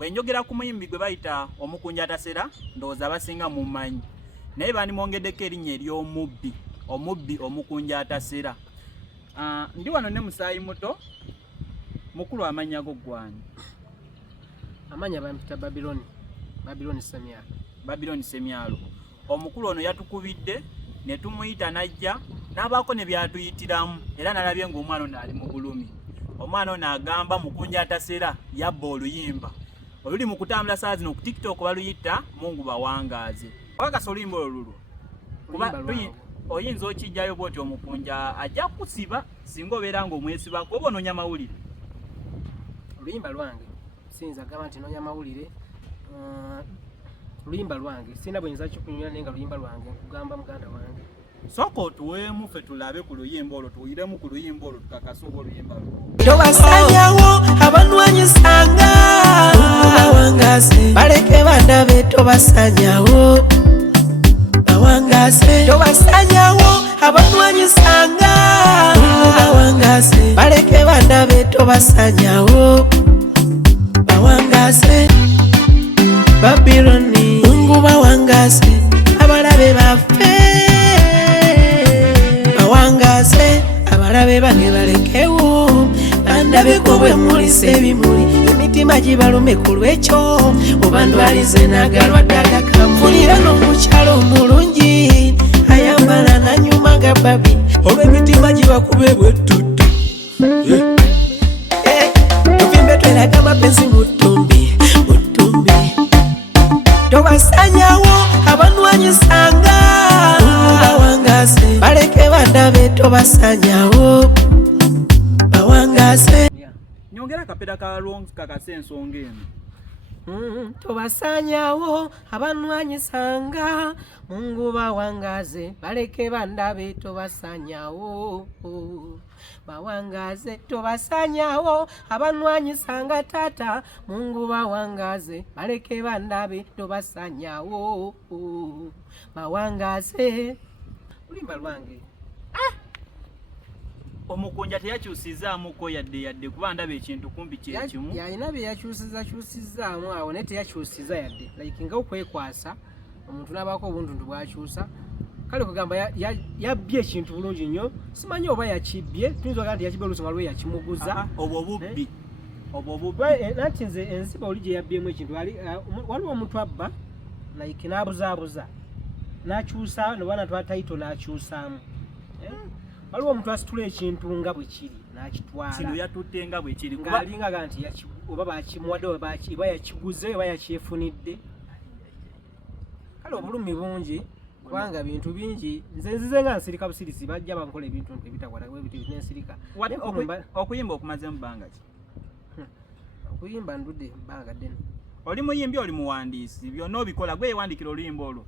Bwenjogera ku muyimbi gwe bayita Omukunja Tasera ndowooza abasinga mumanyi. Naye bandimwongeddeko erinnya ery'omubbi. Omubbi Omukunja Tasera. Ndi wano ne Musaayi muto. Mukulu amannya go gwani? Amanya bampita Babiloni Semyalo. Babiloni Semyalo. Omukulu ono yatukubidde ne tumuyita najja n'abaako ne byatuyitiramu era nalabye ng'omwana ono ali mu bulumi. Omwana ono agamba Mukunja Tasera yabba oluyimba oluli mu kutambula saa zino ku TikTok baluyita Mungu bawangaaze. Wakasa oluyimba olwo kuba oyinza okijjayo bw'oti Omukunja ajja kusiba singa obeera ng'omwesibako oba onoonya mawulire. Oluyimba lwange siyinza gamba nti noonya mawulire. Oluyimba lwange sina bwenza kikunyumira naye nga luyimba lwange nkugamba muganda wange. Sooka otuweemu ffe tulabe ku luyimba olwo tuwuyiremu ku luyimba olwo tukakase oba oluyimba olwo. Tobasanyawo abanwanyisanga bawangase baleke bandabe tobasanyawo bawangase tobasanyawo abanwanyisanga bawangase baleke bandabe tobasanyawo bawangase Babiloni Mungu bawangase abalabe baffe bawangase abalabe bange balekewo bandabeko bwe mulisa ebimuli emitima gibalume ku lwekyo oba ndwalize n'agalwadde agakamvulira n'omukyalo omulungi ayambala nanyuma ga babi olw'emitima gibakube bwettutu tuvimbe tweraga amapenzi mutumbi tobasanyawo abanwanyisanga bawangase baleke bandabe tobasanyawo bawangase. Nyongera akapera ka long kakase ensonga eno. Tobasanyawo abanwanyisanga Mungu bawangaze baleke bandabe tobasanyawo bawangaze tobasanyawo abanwanyisanga tata Mungu bawangaze baleke bandabe tobasanyawo bawangaze. Oluyimba lwange Omukunja teyakyusizaamuko yadde kuba ndaba ekintu kumbi kye kimu. Yalina bye yakyusizaamu awo naye teyakyusiza yadde like nga okwekwasa omuntu n'abaako obuntuntu bwakyusa. Kale kugamba yabbye ekintu bulungi nnyo simanyi oba yakibbye tuyinza ogaa nti yakibbye olusunga lwe yakimuguza obwo bubbi nanti nze ensiba oli gye yabbyemu ekintu waliwo omuntu abba like n'abuzaabuza n'akyusa nobana twa taito n'akyusaamu. Waliwo omuntu asitula ekintu nga bwe kiri n'akitwala kino yatutte nga bwe kiri ng'alinga nti oba bakimuwadde oba yakiguze oba yakyefunidde. Kale obulumi bungi kubanga bintu bingi nze nzize nga nsirika busirisi bajja bankola ebintu ebitakwata nensirika. Okuyimba okumaze mu bbanga ki? Okuyimba ndudde bbanga ddene. Oli muyimbi oli muwandiisi byonna obikola gwe yeewandikira oluyimba olwo?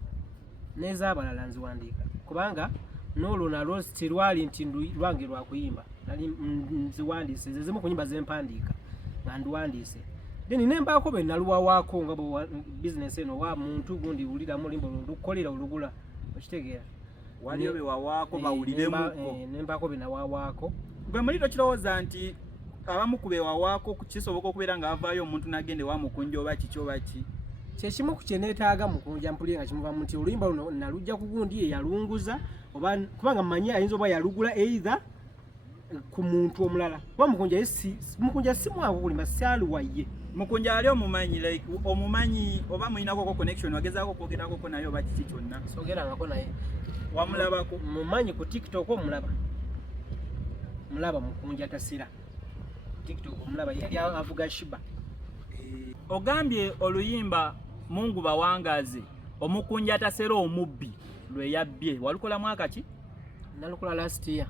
N'ez'abalala nziwandiika kubanga n'olwo nalwo sirwali nti lwange lwakuyimba nali nziwandiise ezimu ku nnyimba zempandiika nga ndiwandiise then nembaako be naluwawaako nga bizinesi eno wa muntu gundi wuliramu oluyimba olukolera olugula okitegeera waliyo be wawaako bawuliremuko nembaako be nawawaako. Gwe muli tokirowooza nti abamu ku be wawaako kisoboka okubeera nga avaayo omuntu n'agende wa Mukunja oba kiki oba ki? Kyekimu ku kye neetaaga Mukunja mpulire nga kimuvamu nti oluyimba luno nalujja ku gundi ye yalunguza oba kubanga mmanyi ayinza oba yalugula either ku muntu omulala kuba Mukunja si mwangu kulimba syaluwaye. Mukunja ali omumanyi like omumanyi oba muyinako connection wagezaako okwogerako naye oba kiki kyonna? Sogerangako naye. Wamulabako? Mumanyi ku TikTok mulaba Mukunja Tasera TikTok mulaba yali avuga shiba. Ogambye oluyimba Mungu bawangaaze Omukunja Tasera omubbi lwe yabbye walukola mwaka ki? Nalukola last year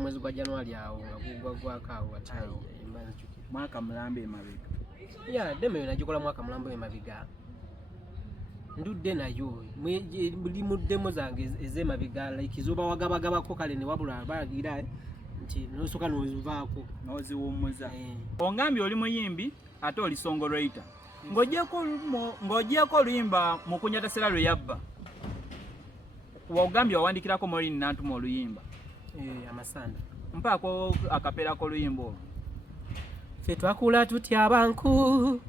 mwezi gwa January awo nga gwako awo atayi mwaka mulambe emabega. Deme nagikola mwaka mulambe emabega ndudde nayo buli muddemu zange ez'emabega like zoba wagabagabako kale ne wabula balagira nti nosoka nozivaako noziwummuza. Ongambye oli muyimbi ate oli songolwaita ng'ogyeko oluyimba Mukunja Tasera lwe yabba ogambye wawandikirako Maureen n'antuma oluyimba amasanda mpaako akapera k'oluyimba olwo. ffe twakula tutya abantu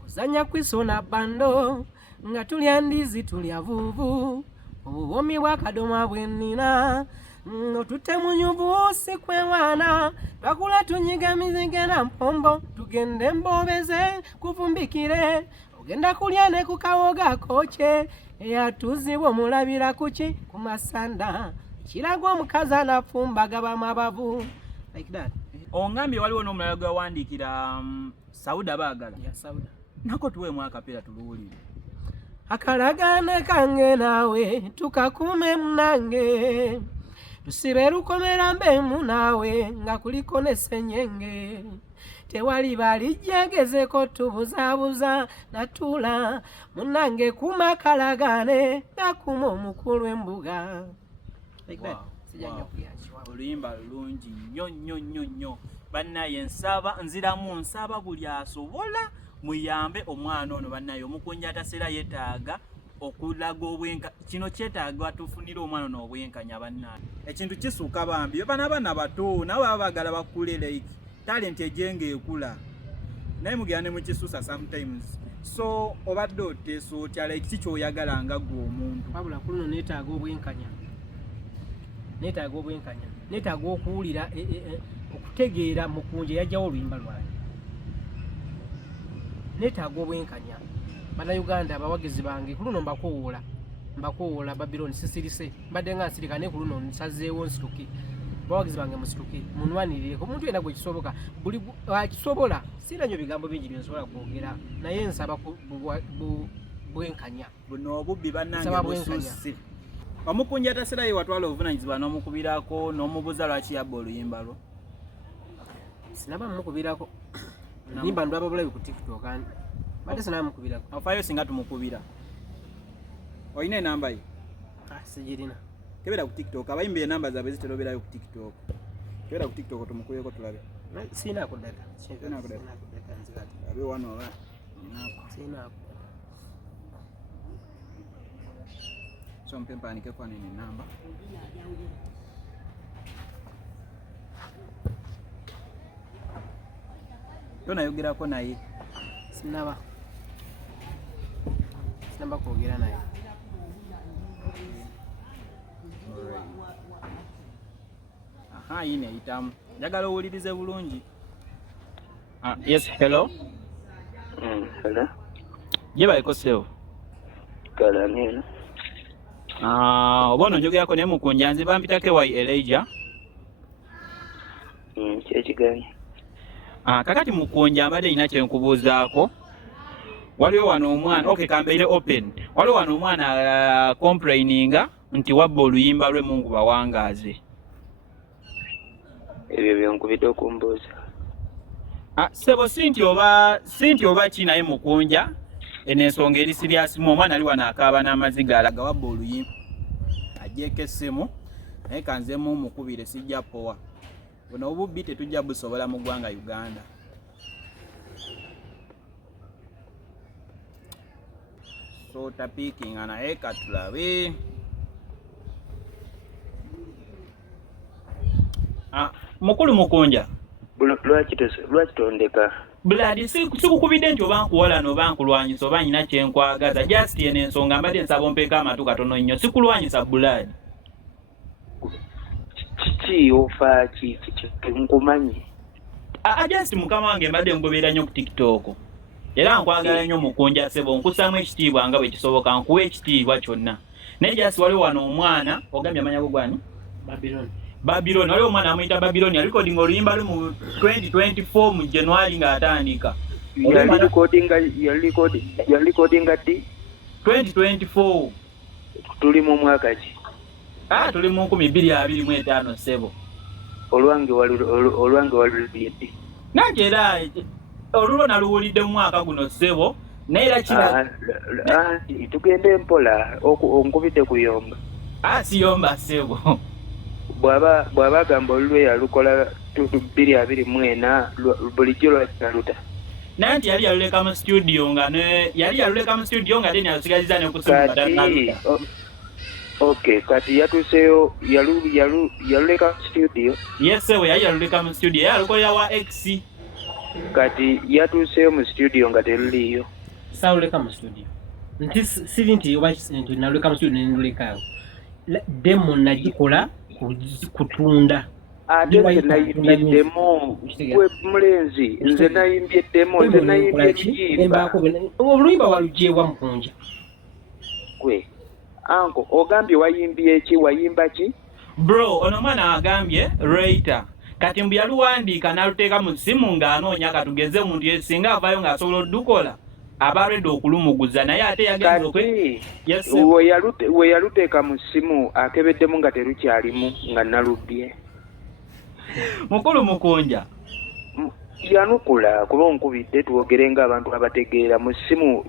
kuzanya kwisona bando nga tulya ndizi tulya vuvu obuwomi bw'akadoma bwennina otute mu nyuvu si kwewaana twakula tunyiga mizinge na mpombo tugende mbobeze kuvumbikire ogenda kulya ne ku kawoga koche eyatuzibwa omulabira kuki ku masanda kiraga omukazi anafumbagaba amabavu like that. Ongambye waliwo n'omulala gwe wawandiikira Sauda baagala. Ya Sauda. Nako tuweemu akapiira tuluwulire. Akalagane kange nawe tukakume munange tusibe lukomera mbemu nawe nga kuliko nesenyenge tewali balijjegezeko tubuzaabuza natula munange kuma kalagane gakuma omukulu embuga like that. Oluyimba lulungi nnyo bannaye nsaba buli asobola muyambe omwana ono bannaye omukunja ataseera yeetaaga okulaga obwenka kino kyetaaga tufunire omwana ono obwenkanya bannaye ekintu kisuuka bambi bana bato nawe baagala bakule like talent ejenga ekula naye mugenda ne mukisuusa sometimes so obadde oteesa otya like ki kyoyagala nga gwe omuntu wabula kuno neetaaga obwenkanya neetaaga okuwulira okutegeera mukunja yajjawo oluyimba lwange neetaaga obwenkanya bannayuganda abawagizi bange ku luno mbakowoola Babylon sisirise mbadde nga nsirika naye ku luno nsazeewo nsituke bawagizi bange musituke munwanirireko omuntu yenna gwe kisoboka buli akisobola sira nnyo bigambo bingi byensobola kwogera naye nsaba bwenkanya buno obubbi bannange bususse omukunja atasera ye watwala obuvunanyizibwa n'omukubirako n'omubuuza lwaki yabba oluyimba lwo sinaba mukubirako nimba ndwaba bulabi ku TikTok bade sinaba mukubirako afayo singa tumukubira olina enamba ye sijirina kebera ku TikTok abayimbi enamba zaabwe ziteroberayo ku TikTok kebera ku TikTok tumukubireko tulabe sinako data abe wano oba sinako so mpempanike kwa nini namba tonayogerako naye sinaba kwogera naye yine eyitamu njagala owulirize bulungi. Yes, hello. Hello. Jeba ikosewo. Kala nini? Obono njogerako ne mukunja nze bampitake wa Elijah. Kyeki gani? Kakati mukunja mbadde ina kye nkubuuzaako. Waliwo wano omwana, okay kambeire open. Waliwo wano omwana complaininga nti wabba oluyimba lwe Mungu bawangaaze. Ebyo byonkubidde okumbuuza. Sebo sinti oba kinaye mukunja enensonga eri serious mu omwana ali wano akaaba n'amaziga alaga wabba oluyimba. Ajjeko essimu naye kanzemu mukubire sijja powa. Buno obubbi tetujja busobola mu ggwanga Uganda. So tapiking naye katulabe. Mukulu mukunja. Lwaki tondeka? Buladi sikukubidde nti oba nkuwola n'oba nkulwanyisa oba nyina kye nkwagaza. Just yene ensonga mbadde nsaba ompeeko amatu katono nnyo. Sikulwanyisa Buladi. Kiki ofa kiki nkumanyi? Just mukama wange mbadde ngoberera nnyo ku TikTok. Era nkwagala nnyo mukunja sebo nkusamu ekitiibwa nga bwe kisoboka nkuwa ekitiibwa kyonna. Naye just waliwo wano omwana ogambye amanya go gwani? Babylon waliwo omwana amuyita Babylon alikodinga oluyimba lwe mu 2024 mu January ng'atandika. Yali recordinga ddi? 2024. Tuli mu mwaka ki? Tuli mu 2025 sebo. Olwange walulidde ddi? Nange era olulo naluwulidde mu mwaka guno sebo naye era kira tugende mpola onkubidde kuyomba. Siyomba sebo. Bw'aba agamba olulwe yalukola 2024 bulijjo lwakinaluta. Naye nti yali yaluleka mu studio nga deni alusigaliza n'okusimba naluta. Okay, kati yatuseyo yaluleka mu studio. Yes, we yali yaluleka mu studio. Yalukolera wa X. kati yatuuseyo mu studio nga teruliiyo. Sauleka mu studio. Nti siri nti oba nti naleka mu studio nenulekaawo. Demo nagikola kutunda. Ate nze nayimbye demo gwe mulenzi, nze nayimbye demo, nze nayimbye luyimba. Oluyimba walujeewa Mukunja. Gwe anko ogambye wayimbye ki, wayimba ki? Bro, ono mwana agambye writer. Kati mbu yaluwandiika n'aluteeka mu ssimu ng'anoonya katugeze omuntu yesinga avaayo ng'asobola oddukola aba ready okulumuguza naye ate yagenza we yaluteeka mu ssimu akebeddemu nga terukyalimu nga nalubbye. Mukulu Mukunja yanukula kuba onkubidde twogere ng'abantu abategeera mu ssimu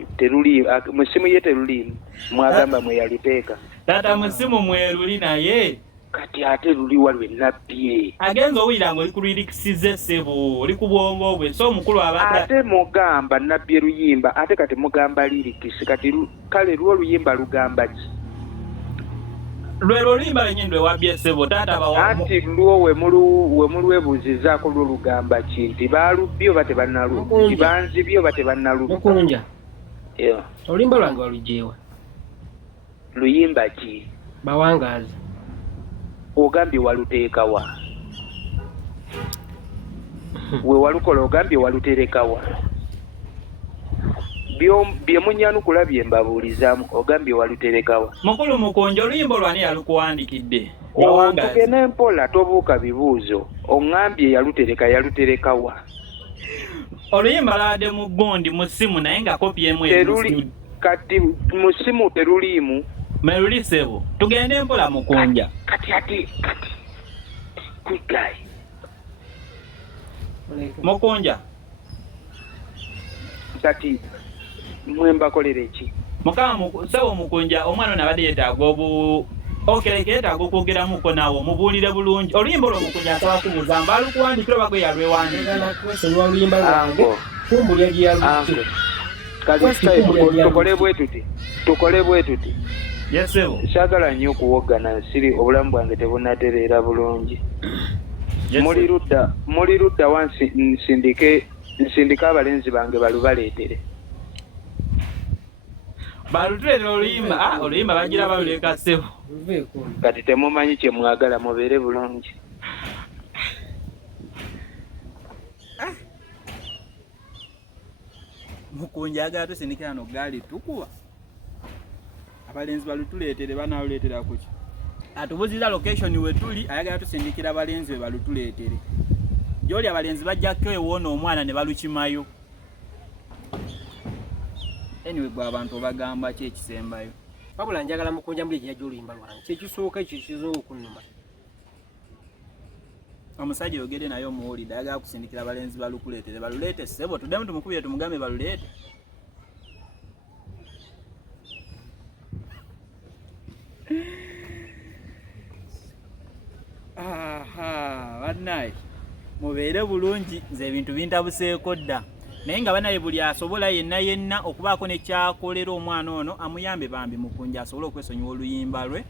ye teruliimu mwagamba mwe yaluteeka. Taata mu ssimu mweruli naye kati ate luliwa lwe nabbye. Agenza owulira ng'olikulirikisiza ssebo oli ku bwongo bwe so omukulu abadde ate mugamba nabbye luyimba ate kati mugamba lirikisi kati kale lwo oluyimba lugamba ki? Lwe luyimba lwennyini lwe wabbye ssebo taata anti lwo we mulwebuuzizaako lwo lugamba ki nti baalubbye oba tebannalubbi banzibye oba tebannalubbi. Mukunja yeah. Oluyimba lwange walujeewa? Luyimba ki? Bawangaazi. Ogambye waluteekawa? We walukola ogambye waluterekawa? Bye munyanukula bye mbabuulizaamu ogambye waluterekawa? Mukulu Mukunja oluyimba lwani yalukuwandikidde? Tugende empola tobuuka bibuuzo. Oŋŋambye yaluterekawa? Oluyimba lwabadde mu ggondi mu ssimu naye nga kopi emu teruli kati mu ssimu teruliimu. Meruli ssebo tugende empola Mukunja. Kati kwigayi Mukunja kati mwembakolera eki? Mukama ssebo Mukunja omwana ono abadde yeetaaga okereke yeetaaga okwogeramuko nawe omubuulire bulungi. Oluyimba olwo Mukunja asaba kumuzamba alukuwandikira oba gwe yalwewandiika? Oluyimba lwange kumbulya lyaluke. Tukole bwe tuti. Yes sebo. Saagala nnyo okuwoggana siri obulamu bwange tebunatereera bulungi. Muli ludda wansi nsindike abalenzi bange balubaleetere. Balutuleetera oluyimba oluyimba bagira baluleka ssebo. Kati temumanyi kye mwagala mubeere bulungi. Mukunja agala tusindikira no gaali tukuba abalenzi balutuleetere banaaluleetera kuki? Atubuziza location we tuli ayagala tusindikira abalenzi be balutuleetere. Gy'oli abalenzi bajjako ewoona omwana ne balukimayo. Anyway gwe abantu bagamba ki ekisembayo? Wabula njagala Mukunja muli ekiyajja oluyimba lwange kyekisooka ekyo kizooka okunnuma. Omusajja yogere naye omuwulidde ayagala kusindikira abalenzi balukuleetere baluleete ssebo tuddemu tumukubire tumugambe baluleete. Bannaye mubeere bulungi nze ebintu bintabuseeko dda naye nga bannaye buli asobola yenna okubaako nekyakolera omwana ono amuyambe bambi Mukunja asobole okwesonyiwa oluyimba lwe.